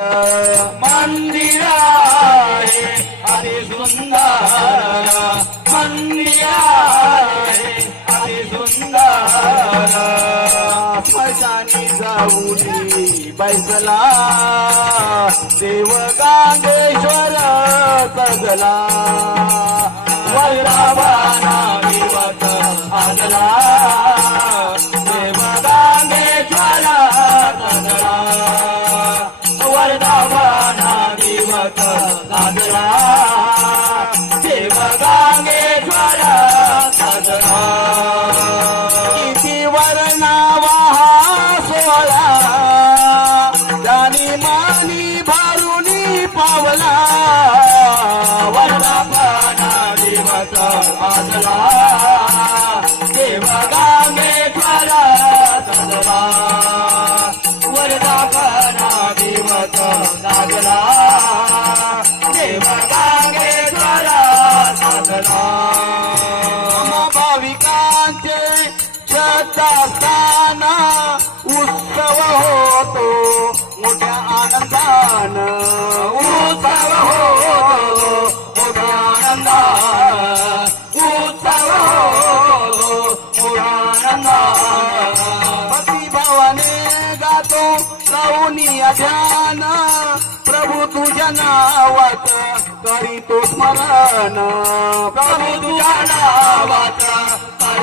मंदिर आहे अति सुंदर मंदिर आहे अति सुंदर फसानी जाऊनी बैसला देव गांगेश्वर सजला वैरावाना वरदावाना दिवस लागला भाविकांचे श्रद्धास्थान उत्सव होतो. मोठ्या आनंदान उत्सव होतो. मोठ्या आनंदान उत्सव होतो. मोठ्या आनंदान भक्तिभावाने गातो लावूनिया ध्यान प्रभू तुझ्या नावात करीतो स्मरण.